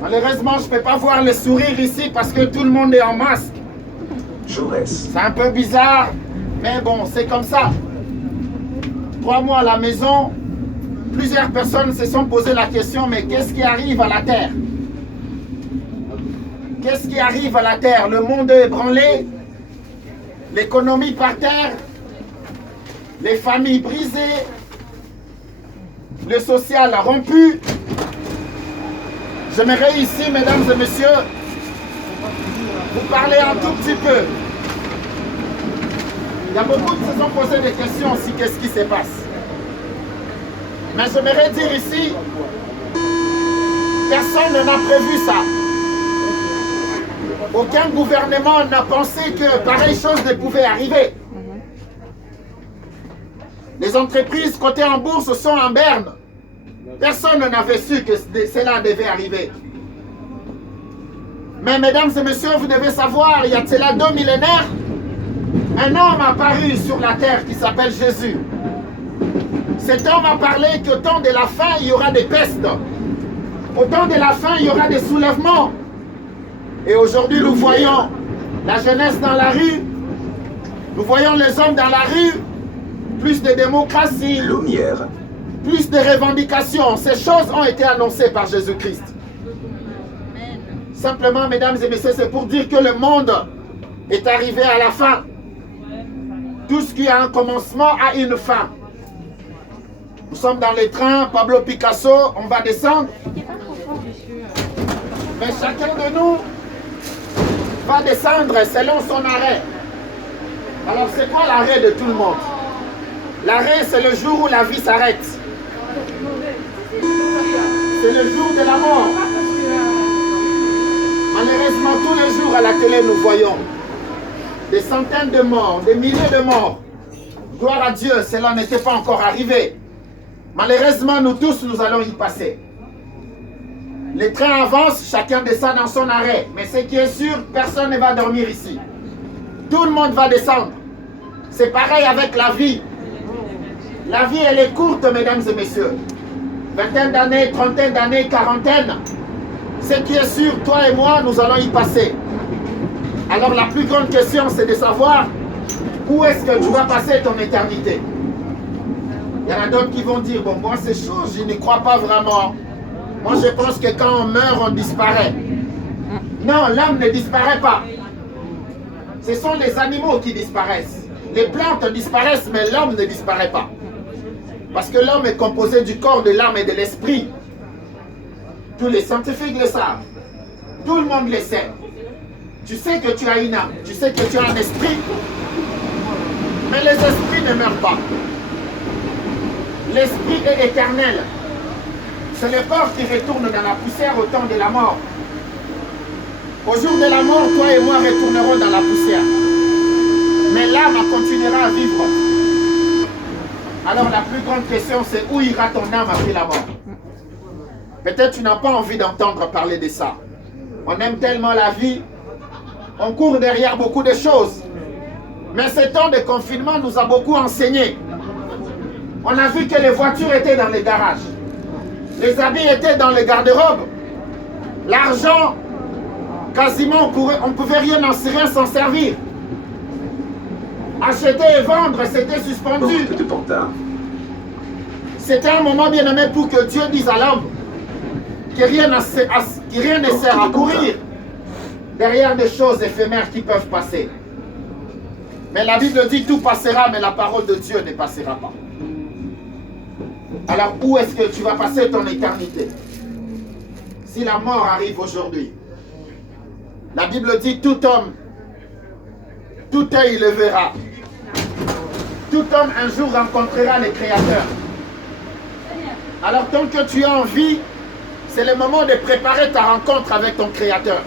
Malheureusement, je ne peux pas voir le sourire ici parce que tout le monde est en masque. C'est un peu bizarre, mais bon, c'est comme ça. 3 mois à la maison, plusieurs personnes se sont posé la question, mais qu'est-ce qui arrive à la Terre? Qu'est-ce qui arrive à la Terre? Le monde est ébranlé, l'économie par terre, les familles brisées, le social rompu. J'aimerais ici, mesdames et messieurs, vous parler un tout petit peu. Il y a beaucoup qui se sont posé des questions aussi, qu'est-ce qui se passe? Mais j'aimerais dire ici, personne n'a prévu ça. Aucun gouvernement n'a pensé que pareille chose ne pouvait arriver. Les entreprises cotées en bourse sont en berne. Personne n'avait su que cela devait arriver. Mais mesdames et messieurs, vous devez savoir, il y a cela 2 millénaires, un homme a apparu sur la terre qui s'appelle Jésus. Cet homme a parlé qu'au temps de la fin, il y aura des pestes. Au temps de la fin, il y aura des soulèvements. Et aujourd'hui, nous voyons la jeunesse dans la rue, nous voyons les hommes dans la rue, plus de démocratie, lumière, plus de revendications. Ces choses ont été annoncées par Jésus-Christ. Simplement, mesdames et messieurs, c'est pour dire que le monde est arrivé à la fin. Tout ce qui a un commencement a une fin. Nous sommes dans les trains, Pablo Picasso, on va descendre. Mais chacun de nous va descendre selon son arrêt. Alors c'est quoi l'arrêt de tout le monde? L'arrêt, c'est le jour où la vie s'arrête. C'est le jour de la mort. Malheureusement, tous les jours à la télé, nous voyons des centaines de morts, des milliers de morts. Gloire à Dieu, cela n'était pas encore arrivé. Malheureusement, nous tous, nous allons y passer. Les trains avancent, chacun descend dans son arrêt. Mais ce qui est sûr, personne ne va dormir ici. Tout le monde va descendre. C'est pareil avec la vie. La vie, elle est courte, mesdames et messieurs. Vingtaine d'années, trentaine d'années, quarantaine. Ce qui est sûr, toi et moi, nous allons y passer. Alors la plus grande question, c'est de savoir où est-ce que tu vas passer ton éternité. Il y en a d'autres qui vont dire, bon, moi c'est chaud, je n'y crois pas vraiment. Moi je pense que quand on meurt, on disparaît. Non, l'âme ne disparaît pas. Ce sont les animaux qui disparaissent. Les plantes disparaissent, mais l'homme ne disparaît pas. Parce que l'homme est composé du corps, de l'âme et de l'esprit. Tous les scientifiques le savent. Tout le monde le sait. Tu sais que tu as une âme, tu sais que tu as un esprit. Mais les esprits ne meurent pas. L'esprit est éternel. C'est le corps qui retourne dans la poussière au temps de la mort. Au jour de la mort, toi et moi retournerons dans la poussière. Mais l'âme continuera à vivre. Alors la plus grande question, c'est où ira ton âme après la mort? Peut-être tu n'as pas envie d'entendre parler de ça. On aime tellement la vie, on court derrière beaucoup de choses. Mais ce temps de confinement nous a beaucoup enseigné. On a vu que les voitures étaient dans les garages. Les habits étaient dans les garde-robes. L'argent, quasiment, on ne pouvait rien s'en servir. Acheter et vendre, c'était suspendu. C'était un moment bien aimé pour que Dieu dise à l'homme que rien ne sert à courir derrière des choses éphémères qui peuvent passer. Mais la Bible dit tout passera, mais la parole de Dieu ne passera pas. Alors où est-ce que tu vas passer ton éternité? Si la mort arrive aujourd'hui, la Bible dit tout homme, tout œil le verra. Tout homme un jour rencontrera le Créateur. Alors tant que tu es en vie, c'est le moment de préparer ta rencontre avec ton Créateur.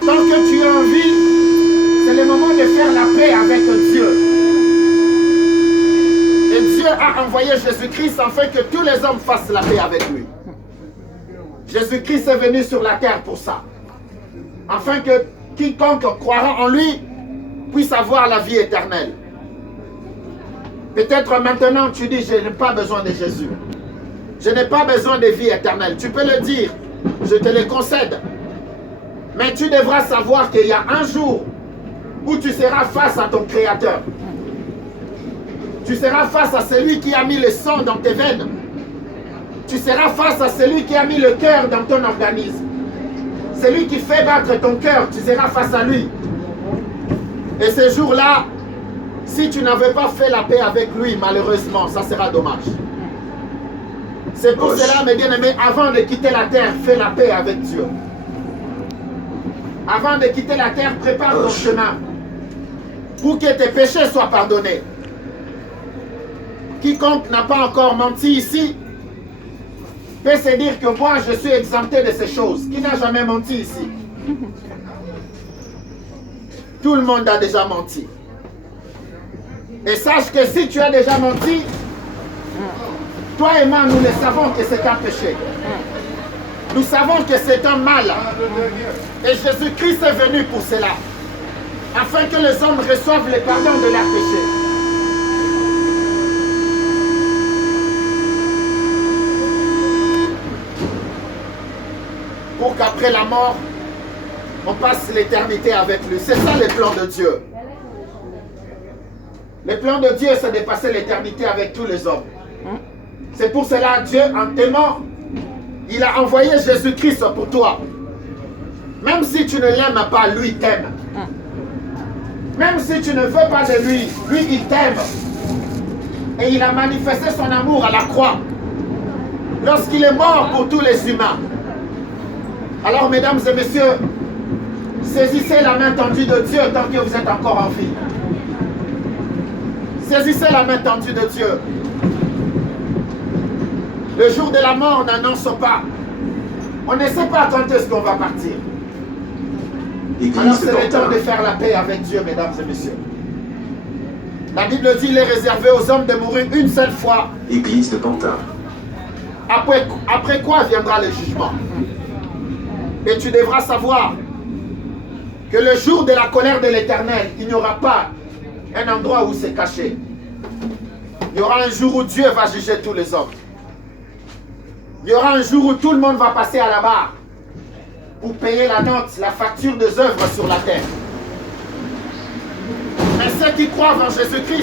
Tant que tu es en vie, c'est le moment de faire la paix avec Dieu. Et Dieu a envoyé Jésus-Christ afin que tous les hommes fassent la paix avec lui. Jésus-Christ est venu sur la terre pour ça. Afin que quiconque croira en lui puisse avoir la vie éternelle. Peut-être maintenant tu dis, je n'ai pas besoin de Jésus. Je n'ai pas besoin de vie éternelle. Tu peux le dire, je te le concède. Mais tu devras savoir qu'il y a un jour où tu seras face à ton Créateur. Tu seras face à celui qui a mis le sang dans tes veines. Tu seras face à celui qui a mis le cœur dans ton organisme. Celui qui fait battre ton cœur, tu seras face à lui. Et ce jour-là, si tu n'avais pas fait la paix avec lui, malheureusement, ça sera dommage. C'est pour cela, mes bien-aimés, avant de quitter la terre, fais la paix avec Dieu. Avant de quitter la terre, prépare ton chemin pour que tes péchés soient pardonnés. Quiconque n'a pas encore menti ici peut se dire que moi, je suis exempté de ces choses. Qui n'a jamais menti ici? Tout le monde a déjà menti. Et sache que si tu as déjà menti, toi et moi, nous le savons que c'est un péché. Nous savons que c'est un mal. Et Jésus-Christ est venu pour cela. Afin que les hommes reçoivent le pardon de leurs péchés. Pour qu'après la mort, on passe l'éternité avec lui. C'est ça le plan de Dieu. Le plan de Dieu, c'est de passer l'éternité avec tous les hommes. C'est pour cela, Dieu, en t'aimant, il a envoyé Jésus-Christ pour toi. Même si tu ne l'aimes pas, lui t'aime. Même si tu ne veux pas de lui, lui il t'aime. Et il a manifesté son amour à la croix. Lorsqu'il est mort pour tous les humains. Alors, mesdames et messieurs, saisissez la main tendue de Dieu tant que vous êtes encore en vie. Saisissez la main tendue de Dieu. Le jour de la mort n'annonce pas. On ne sait pas quand est-ce qu'on va partir. Alors c'est le temps de faire la paix avec Dieu, mesdames et messieurs. La Bible dit qu'il est réservé aux hommes de mourir une seule fois. Église de Pantin. Après quoi viendra le jugement. Et tu devras savoir que le jour de la colère de l'Éternel, il n'y aura pas un endroit où se cacher. Il y aura un jour où Dieu va juger tous les hommes. Il y aura un jour où tout le monde va passer à la barre pour payer la note, la facture des œuvres sur la terre. Mais ceux qui croient en Jésus-Christ,